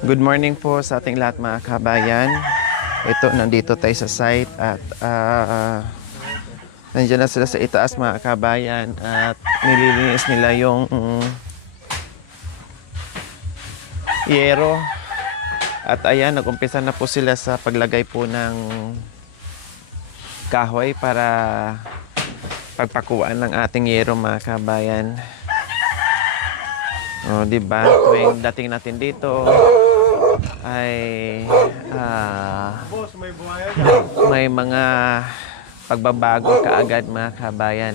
Good morning po sa ating lahat mga kabayan. Ito, nandito tayo sa site at nandiyan na sila sa itaas mga kabayan at nililinis nila yung yero. At ayan, nag-umpisa na po sila sa paglagay po ng kahoy para pagpakuan ng ating yero mga kabayan. O, diba? Tuwing dating natin dito ay Boss, may buhaya dyan. may mga pagbabago kaagad mga kabayan.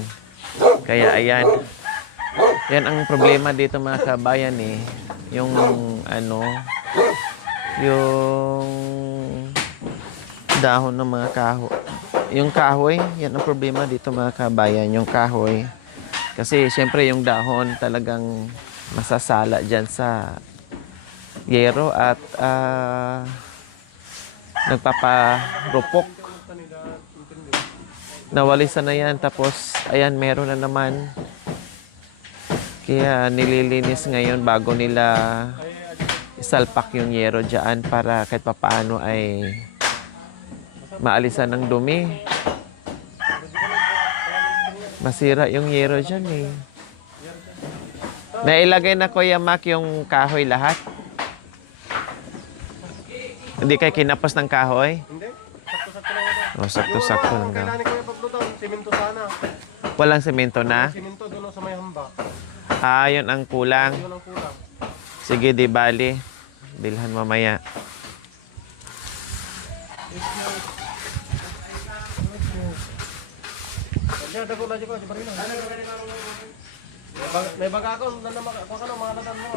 Kaya ayan, yan ang problema dito mga kabayan eh. Yung yung dahon ng mga kahoy. Yung kahoy, yan ang problema dito mga kabayan, yung kahoy. Kasi siyempre yung dahon talagang masasala dyan sa yero at nagpaparupok. Nawalisan na yan, tapos ayan, meron na naman. Kaya nililinis ngayon bago nila isalpak yung yero dyan para kahit papaano ay maalisan ng dumi. Masira yung yero dyan eh. Nailagay na Kuya Mac yung kahoy lahat? Hindi kayo kinapos ng kahoy? Hindi, sakto-sakto lang ito. O, sakto-sakto lang daw. Kailangan ko yung paglo doon, simento sana. Walang semento na? Simento doon sa may hamba. Ah, yun ang kulang. Yun ang kulang. Sige, di bali. Bilhan mamaya. Kaya dago na dyan ko, si Barino. May baga ako, kung ano, mga natan mo.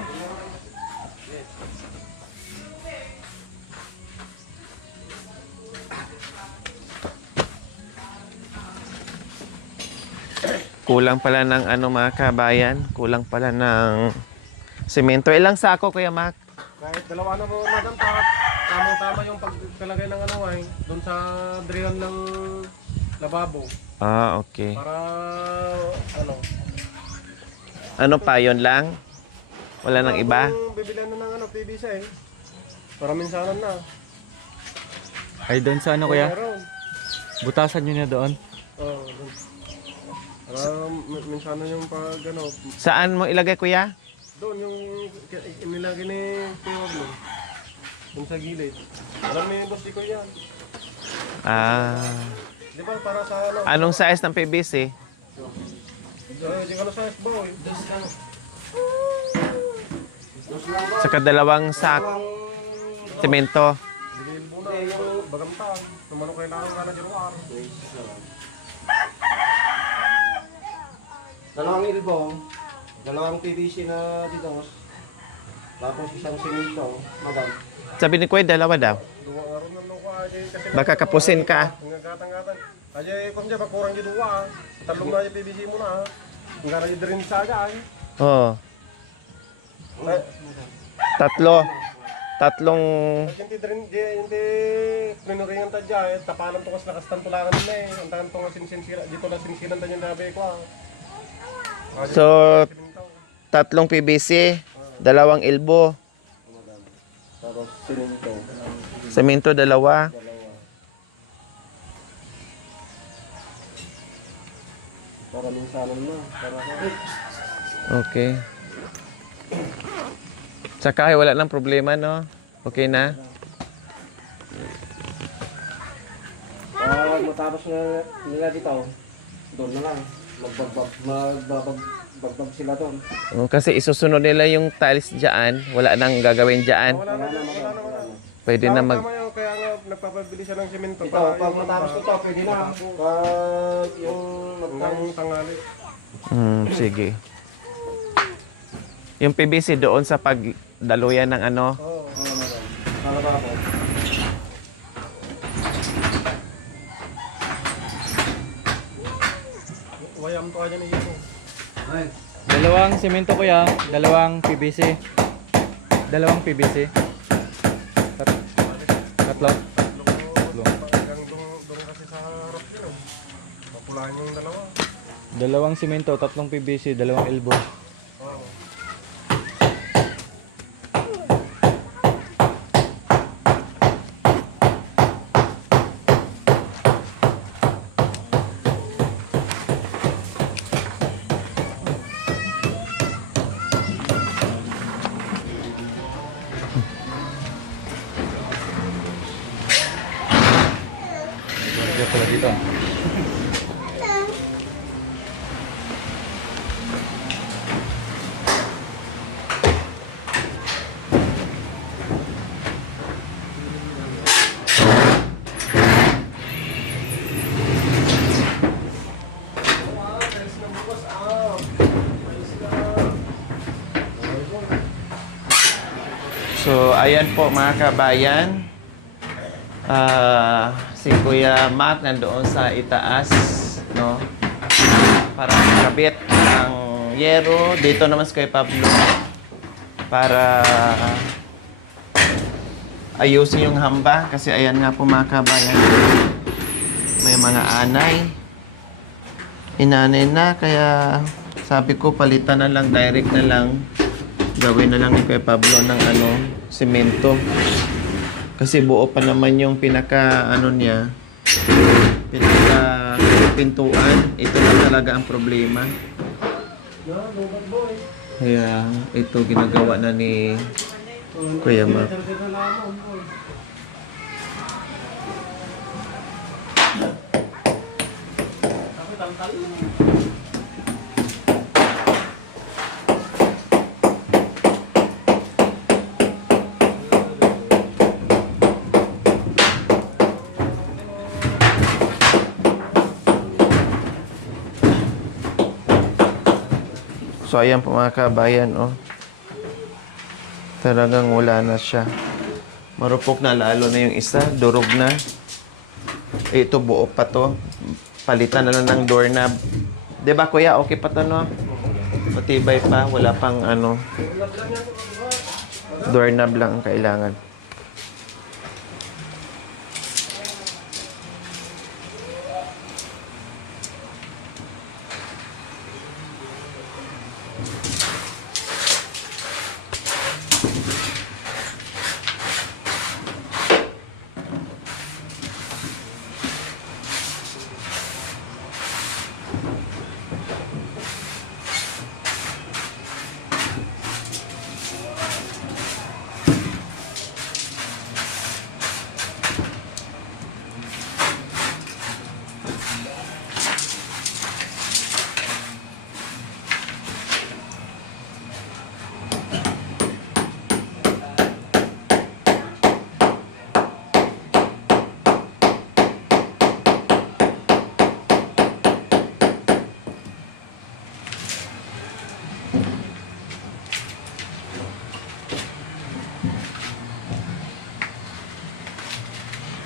Kulang pala ng mga kabayan. Kulang pala ng semento. Ilang sako, Kuya Mac? Kahit dalawa na mo, madam, tamang-tama yung pagkalagay ng ano ay, doon sa drillan ng lababo. Ah, okay. Para, ano, Ano pa, yun lang? Wala nang iba? kung bibilan na ng ano, PVC eh. Para minsanan na. Ay, doon sa ano kuya? Meron. Butasan nyo na doon. Oo, doon. Para minsanan yung pag ano, Saan mo ilagay, Kuya? doon yung inilagay ni Kuya Waglo. Doon sa gilid. Alam mo yung boss di ko yan. Ah, Di ba para sa ano? anong size ng PVC? Di ka na sa boy. Sa kadalawang sak semento. Gilid muna yung bagamtan. Naman kailangan ka na diruar. Dalawang ilbong, dalawang PVC na dito, tapos isang simento, madam. Sabi ni Kuya, dalawa daw. Duwa nga rin ng luka. Kasi Baka kapusin ka. ang gatang-gatan. Ay, kung dyan, bakurang yung duwa. Talong na yung PVC mo na. Ang gara yung rin saga ay. Oo. Tatlong, Hindi rin, hindi pinuringan ta dyan. Tapanan to kas nakastan tulangan nila eh. Ang tangan to nga sinsinsira. Dito lang sinsinan ta yung nabi ko ah. so, tatlong PVC, dalawang elbow, Tapos simento, semento dalawa. para minsanan na, para Okay. Sa kahoy, wala nang problema, no? Okay na? pag matapos na nila dito, doon na lang, magbabagbag sila doon. Kasi isusunod nila yung tiles dyan, wala nang gagawin dyan. Wala na, wala na. Pwede na mag... Tama yun, kaya nga nagpapabili siya ng simento. Ito, pag matapos ito, pwede na. Pag yung Hanggang tangali. Sige. Yung PVC doon sa pagdaluyan ng ano. Oo. madam, para ba ako? Wayam to ka dyan iyo. Dalawang simento kuya, dalawang PVC. Dalawang PVC. Tatlo. Hanggang doon kasi sa harap yun. Mapulaan yung dalawa. Dalawang simento, tatlong PVC, dalawang elbow. Oo. pala dito. So, ayan po mga kabayan. Si Kuya Mac nandoon sa itaas, no? Para makabit ang yero. Dito naman si Kuya Pablo para ayusin yung hamba. Kasi ayan nga po mga kabayan. May mga anay. Inanay na, kaya sabi ko palitan na lang, direct na lang. Gawin na lang ni Kuya Pablo ng semento. Kasi buo pa naman yung pinaka pinaka pintuan. Ito na talaga ang problema. Kaya ito ginagawa na ni Kuya Mac. So ayan po mga kabayan, oh. Talagang wala na siya. Marupok na, lalo na yung isa, durog na. Ito buo pa to. Palitan na lang ng doorknob. 'Di ba kuya, okay pa to, no? Matibay pa, wala pang doorknob lang ang kailangan.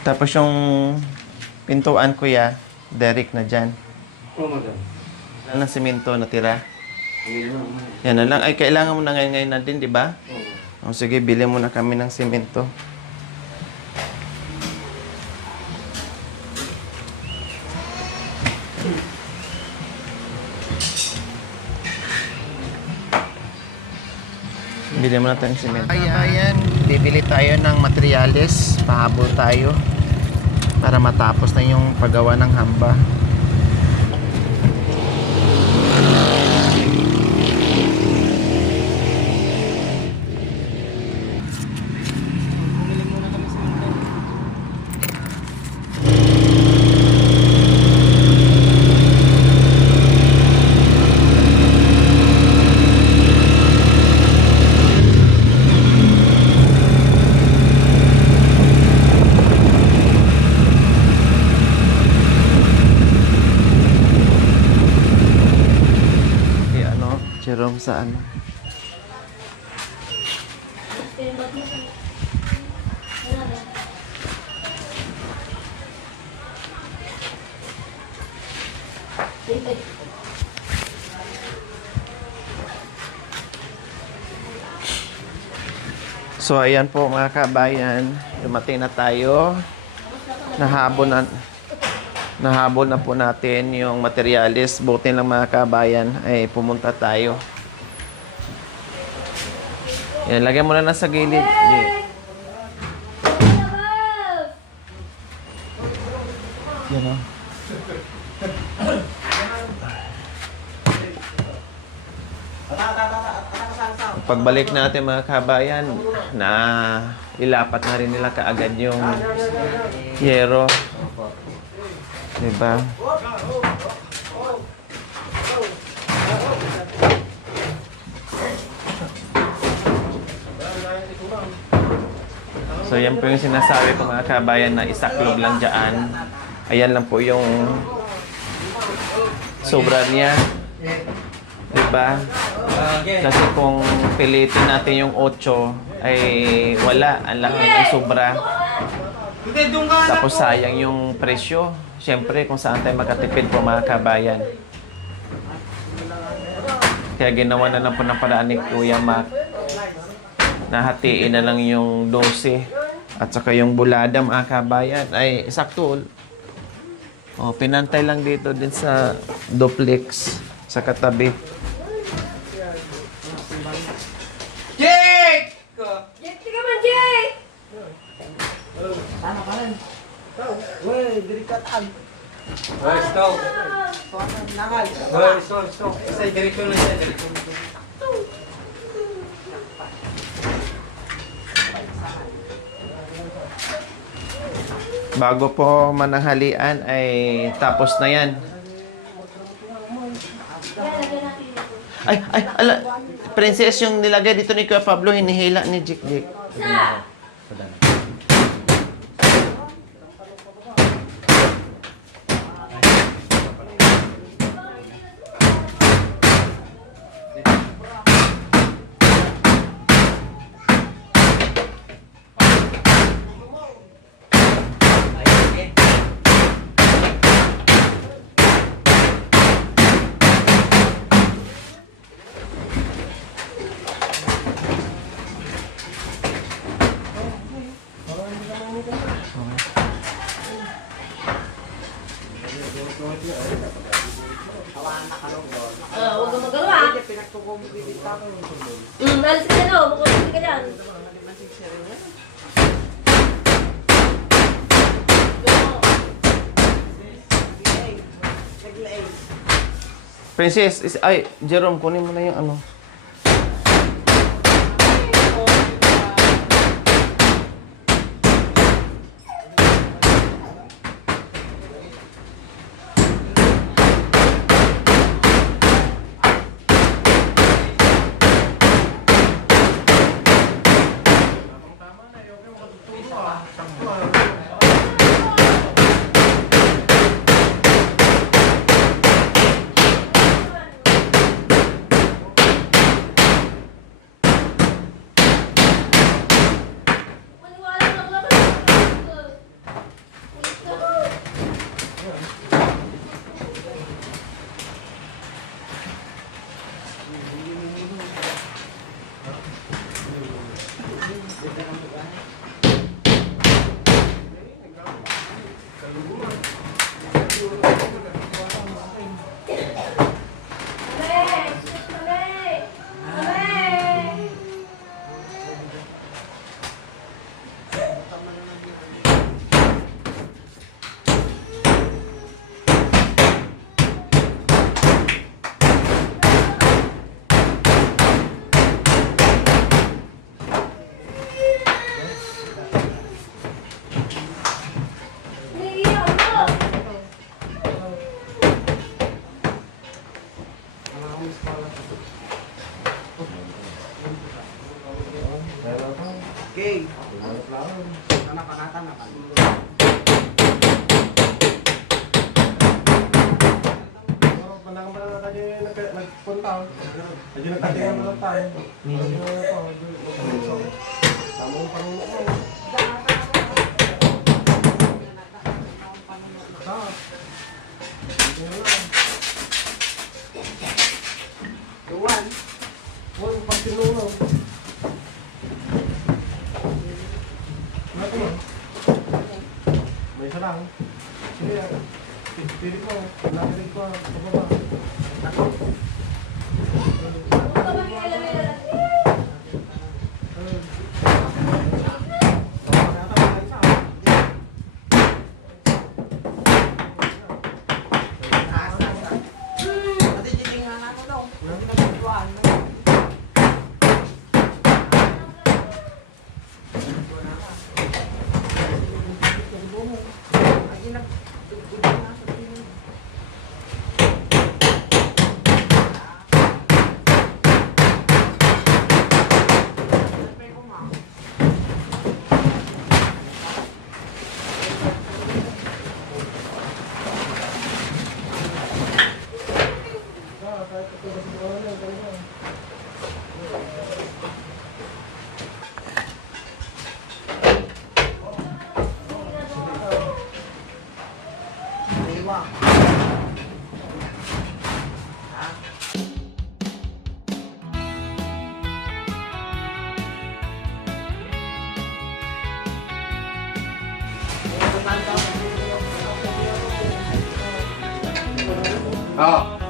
Tapos yung pintuan kuya, Derek na dyan. Oo, madam. Wala ng simento natira. Yan na lang. Ay, kailangan mo na ngayon na din, di ba? O, sige, bili mo na kami ng simento. Bili mo na tayong simento. Ayan, bibili tayo ng materyales. Pahabol tayo para matapos na yung paggawa ng hamba. Jerome sa ano? So ayan po mga kabayan, dumating na tayo. Nahabol na po natin yung materyales. Buti lang mga kabayan ay pumunta tayo. Yan, lagyan mo na sa gilid. Yan o. Pagbalik natin mga kabayan, na ilapat na rin nila kaagad yung yero. Diba? So yan po yung sinasabi ko mga kabayan na isaklob lang dyan. Ayan lang po yung sobra niya. Diba? Kasi kung pilitin natin yung 8 ay wala. Ang laki ng sobra. Tapos sayang yung presyo. Siyempre kung saan tayo makatipid po mga kabayan. Kaya ginawa na lang po ng paraan ni Kuya Mac. Nahatiin na lang yung 12 at saka yung bulada mga kabayan ay sakto. O, pinantay lang dito din sa duplex sa katabi. Jake, tiga man, Jake! Wey, dirikatan. Stop. Nangal. Stop. Isa, direksyon lang siya, direksyon. Bago po mananghalian ay tapos na yan. Ay, ala, princess yung nilagay dito ni Kuya Pablo, hinihila ni Jik Jik. Huwag kang magawa. Alis ka dyan, makulit ka dyan. Princess, ay, Jerome, kunin mo na yung ano. Maniwala ka lang. Okay. Tanak. Pandangan mo na tayo nagpunta. Medyo nagtatingan mo lang tayo. Tama yung pangulo mo. Huwag pag tinulong. May isa lang. Sige, pili ko. Nakilig ko. Pababa. Oo.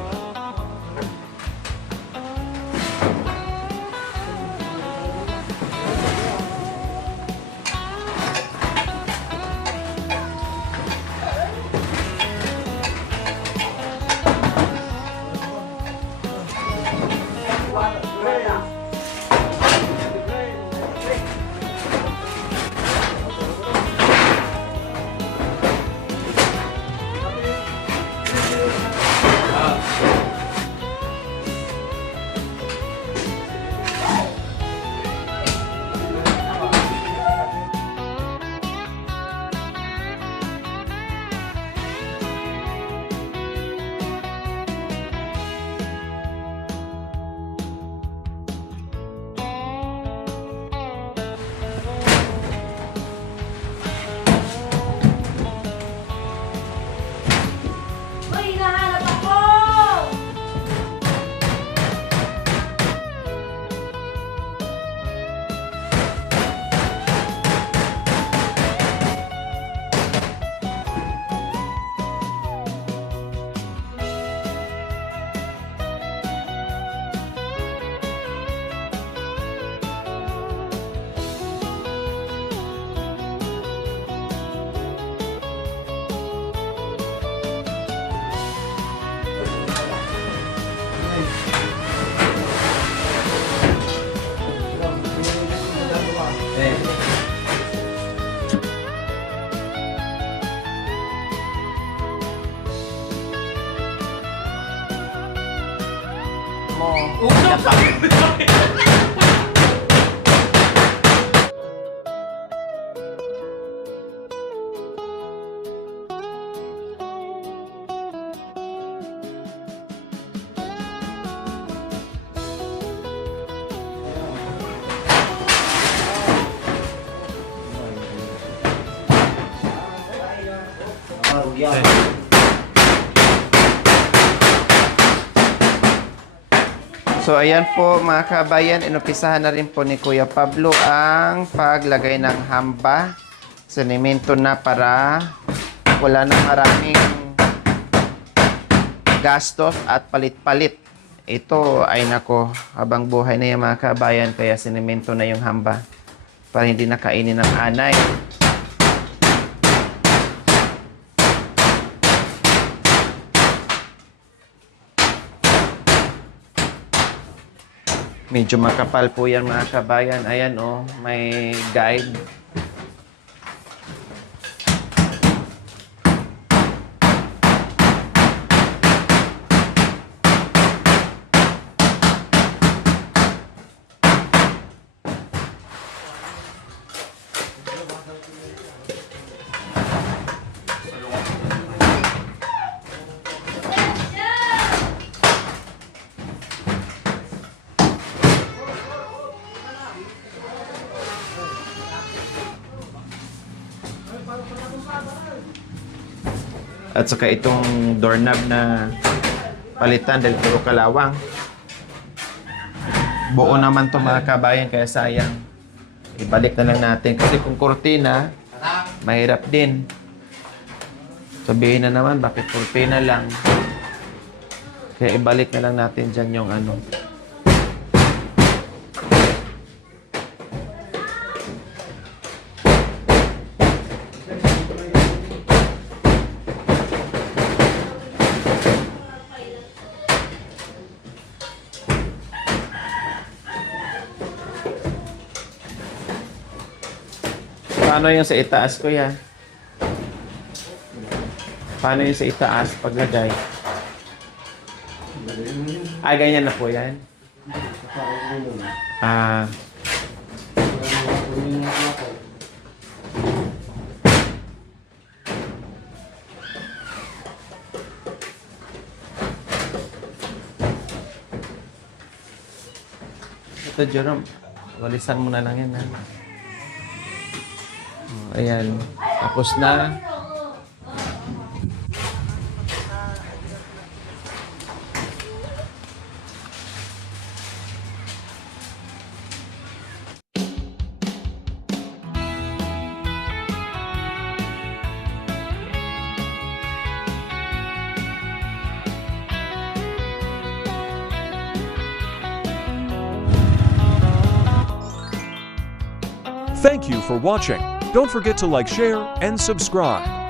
Uy, hinahanap ako! So ayan po mga kabayan, inumpisahan na rin po ni Kuya Pablo ang paglagay ng hamba, semento na para wala na maraming gastos at palit-palit. Ito ay nako, habang buhay na yung mga kabayan, kaya semento na yung hamba para hindi nakainin ng anay. Medyo makapal po yan mga kabayan. Ayan oh, may guide. At saka itong doorknob na palitan dahil puro kalawang. Buo naman to mga kabayan, kaya sayang. Ibalik na lang natin. Kasi kung kurtina, mahirap din. Sabihin na naman, bakit kurtina lang? Kaya ibalik na lang natin dyan yung ano. Paano yung sa itaas, kuya? Paano yung sa itaas paglagay? Ah, ganyan na po yan? Ah. Ito, Jerome. Walisan mo na lang yan, ha? Ayan. Tapos na. Thank you for watching. Don't forget to like, share, and subscribe.